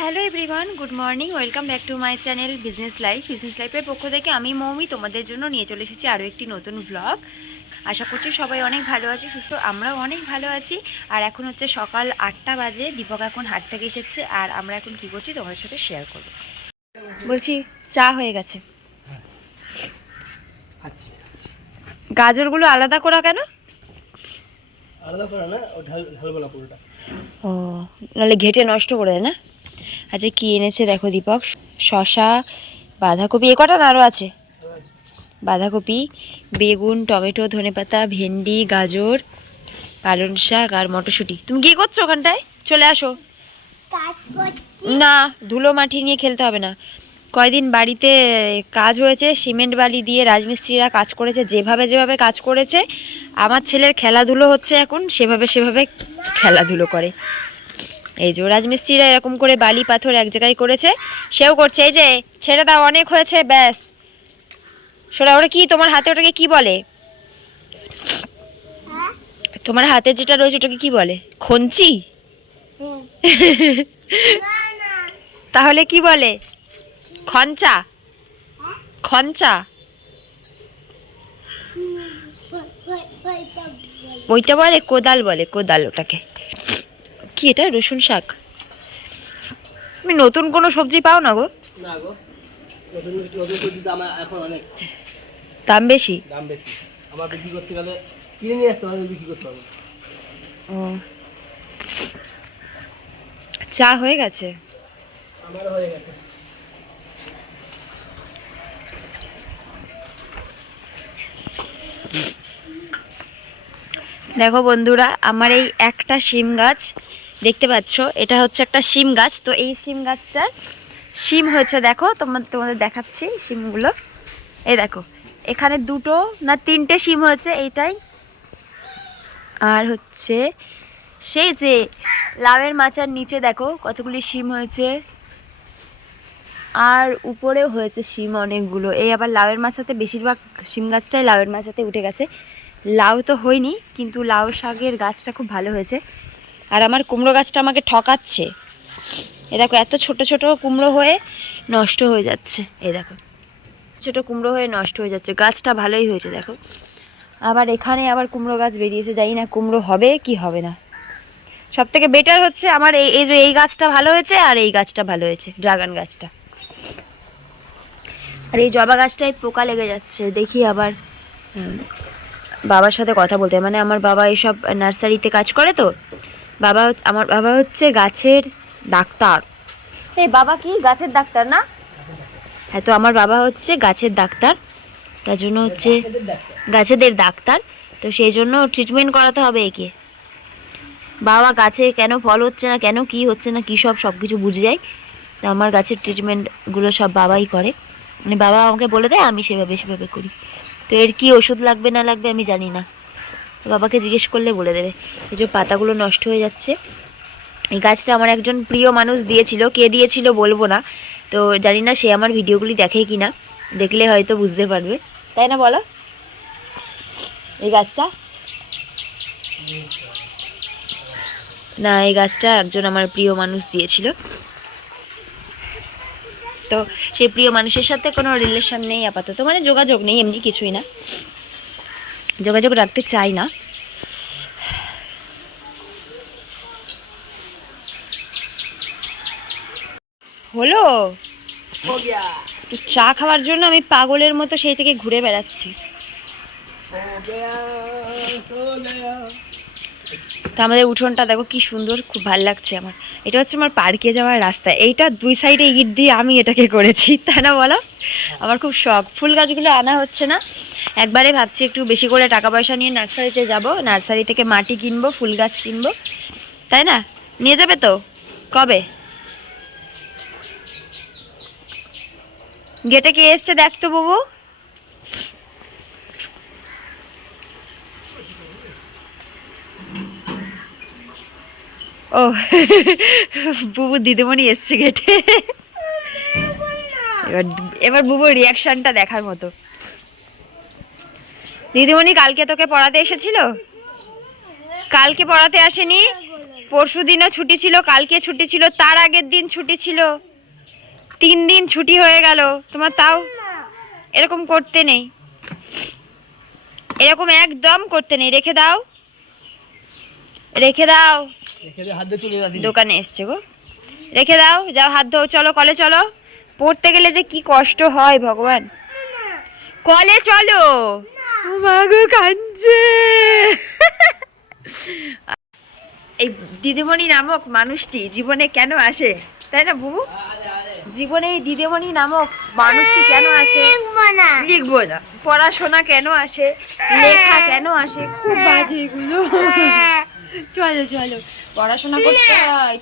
Hello everyone, good morning. Welcome back to my channel business লাইফের পক্ষ থেকে আমি মৌমি তোমাদের জন্য নিয়ে চলে এসেছি আরও একটি নতুন ব্লগ। আশা করছি সবাই অনেক ভালো আছে, সুস্থ। আমরাও অনেক ভালো আছি। আর এখন হচ্ছে সকাল 8টা বাজে। দীপক এখন হাট থেকে এসেছে আর আমরা এখন কী করছি তোমাদের সাথে শেয়ার করব। বলছি চা হয়ে গেছে। গাজরগুলো আলাদা করা কেন? আলাদা করা না, ও ঢালবো না পুরোটা। ও, নাহলে ঘেটে নষ্ট করে দেয় না। আচ্ছা কী এনেছে দেখো দীপক। শশা, বাঁধাকপি, এ কটা না আরও আছে? বাঁধাকপি, বেগুন, টমেটো, ধনেপাতা, ভেন্ডি, গাজর, পালং শাক আর মটরশুঁটি। তুমি কী করছো ওখানটায়? চলে আসো। না, ধুলো মাটি নিয়ে খেলতে হবে না। কয়দিন বাড়িতে কাজ হয়েছে, সিমেন্ট বালি দিয়ে রাজমিস্ত্রিরা কাজ করেছে, যেভাবে কাজ করেছে আমার ছেলের খেলাধুলো হচ্ছে এখন সেভাবে খেলাধুলো করে। এই যে রাজমিস্ত্রিরা এরকম করে বালি পাথর এক জায়গায় করেছে, সেও করছে। এই যে ছেড়ে দাও, অনেক হয়েছে, ব্যাস। সোনা, ওটা কি তোমার হাতে? ওটাকে কি বলে? তোমার হাতে যেটা রয়েছে ওটাকে কি বলে? খঞ্চি? তাহলে কি বলে? খঞ্চা? খঞ্চা? ওইটা বলে কোদাল, বলে কোদাল ওটাকে। কি এটা? রসুন শাক। তুমি নতুন কোনো সবজি পাও না গো? না গো, নতুন নতুন সবজি দাম এখন অনেক দাম বেশি। দাম বেশি। আমার বিক্রি করতে গেলে কিনে নিয়ে আসতে হবে, বিক্রি করতে হবে। ও, চা হয়ে গেছে? আমারও হয়ে গেছে। দেখো বন্ধুরা, আমার এই একটা শিম গাছ দেখতে পাচ্ছ, এটা হচ্ছে একটা শিম গাছ। তো এই শিম গাছটার শিম হয়েছে, দেখো তোমাদের দেখাচ্ছি শিমগুলো। এই দেখো, এখানে 2 না 3টে শিম হয়েছে এইটাই। আর হচ্ছে সেই যে লাউয়ের মাচার নিচে দেখো কতগুলি শিম হয়েছে, আর উপরেও হয়েছে শিম অনেকগুলো। এই আবার লাউয়ের মাচাতে, বেশিরভাগ শিম গাছটাই লাউয়ের মাচাতে উঠে গেছে। লাউ তো হয়নি, কিন্তু লাউ শাকের গাছটা খুব ভালো হয়েছে। আর আমার কুমড়ো গাছটা আমাকে ঠকাচ্ছে। এ দেখো, এত ছোট ছোট কুমড়ো হয়ে নষ্ট হয়ে যাচ্ছে। এই দেখো, ছোট কুমড়ো হয়ে নষ্ট হয়ে যাচ্ছে। গাছটা ভালোই হয়েছে দেখো। আবার এখানে আবার কুমড়ো গাছ বেরিয়েছে, জানি না কুমড়ো হবে কি হবে না। সব থেকে বেটার হচ্ছে আমার এই গাছটা ভালো হয়েছে, আর এই গাছটা ভালো হয়েছে, ড্রাগন গাছটা। আর এই জবা গাছটায় পোকা লেগে যাচ্ছে, দেখি আবার বাবার সাথে কথা বলতে। মানে আমার বাবা এসব নার্সারিতে কাজ করে, তো আমার বাবা হচ্ছে গাছের ডাক্তার। এই বাবা কি গাছের ডাক্তার না? হ্যাঁ, তো আমার বাবা হচ্ছে গাছের ডাক্তার, তার জন্য হচ্ছে গাছেদের ডাক্তার। তো সেই জন্য ট্রিটমেন্ট করাতে হবে একে। বাবা গাছে কেন ফল হচ্ছে না, কেন কি হচ্ছে না, কী সব কিছু বুঝে যায়। তো আমার গাছের ট্রিটমেন্টগুলো সব বাবাই করে। মানে বাবা আমাকে বলে দেয়, আমি সেভাবে করি। তো এর কি ওষুধ লাগবে না লাগবে আমি জানি না, তো বাবাকে জিজ্ঞেস করলে বলে দেবে। এই যে পাতাগুলো নষ্ট হয়ে যাচ্ছে। এই গাছটা আমার একজন প্রিয় মানুষ দিয়েছিল, কে দিয়েছিল বলবো না। তো জানি না সে আমার ভিডিওগুলি দেখে কি না, দেখলে হয়তো বুঝতে পারবে, তাই না বলো? এই গাছটা না, এই গাছটা একজন আমার প্রিয় মানুষ দিয়েছিল। তো সেই প্রিয় মানুষের সাথে কোনো রিলেশন নেই আপাতত, মানে যোগাযোগ নেই, এমনি কিছুই না, যোগাযোগ রাখতে চাই না। হলো চা খাওয়ার জন্য আমি পাগলের মতো সেই থেকে ঘুরে বেড়াচ্ছি। তো আমাদের উঠোনটা দেখো কি সুন্দর, খুব ভালো লাগছে আমার। এটা হচ্ছে আমার পার্কে যাওয়ার রাস্তা। এইটা 2 সাইডে ইট দিয়ে আমি এটাকে করেছি, তাই না বলো? আমার খুব শখ। ফুল গাছগুলো আনা হচ্ছে না, একবারে ভাবছি একটু বেশি করে টাকা পয়সা নিয়ে নার্সারিতে যাব, নার্সারি থেকে মাটি কিনবো, ফুল গাছ কিনবো, তাই না? নিয়ে যাবে তো? কবে? গেটে কে এসছে দেখ তো বাবু। ও, বুবু দিদিমণি এসছে গেটে। এবার বুবুর রিয়াকশনটা দেখার মতো। দিদিমণি কালকে তোকে পড়াতে এসেছিল? কালকে পড়াতে আসেনি? পরশু দিনও ছুটি ছিল, কালকে ছুটি ছিল, তার আগের দিন ছুটি ছিল, 3 দিন ছুটি হয়ে গেল তোমার। তাও এরকম করতে নেই, এরকম একদম করতে নেই। রেখে দাও, রেখে দাও। রেখে দে, হাত দিয়ে চলে যা দিদি। দোকানে এসছে গো, রেখে দাও, যাও হাত ধো, চলো কলে চলো। পড়তে গেলে যে কি কষ্ট হয় ভগবান। কলে চলো। ও মা গো, কাঁদছে। এই দিদিমণি নামক মানুষটি জীবনে কেন আসে, তাই না বুবু? জীবনে এই দিদিমণি নামক মানুষটি কেন আসে? লিখবো না। পড়াশোনা কেন আসে, লেখা কেন আসে, খুব বাজে এগুলো। চলো চলো, পড়াশোনা করতে হয়।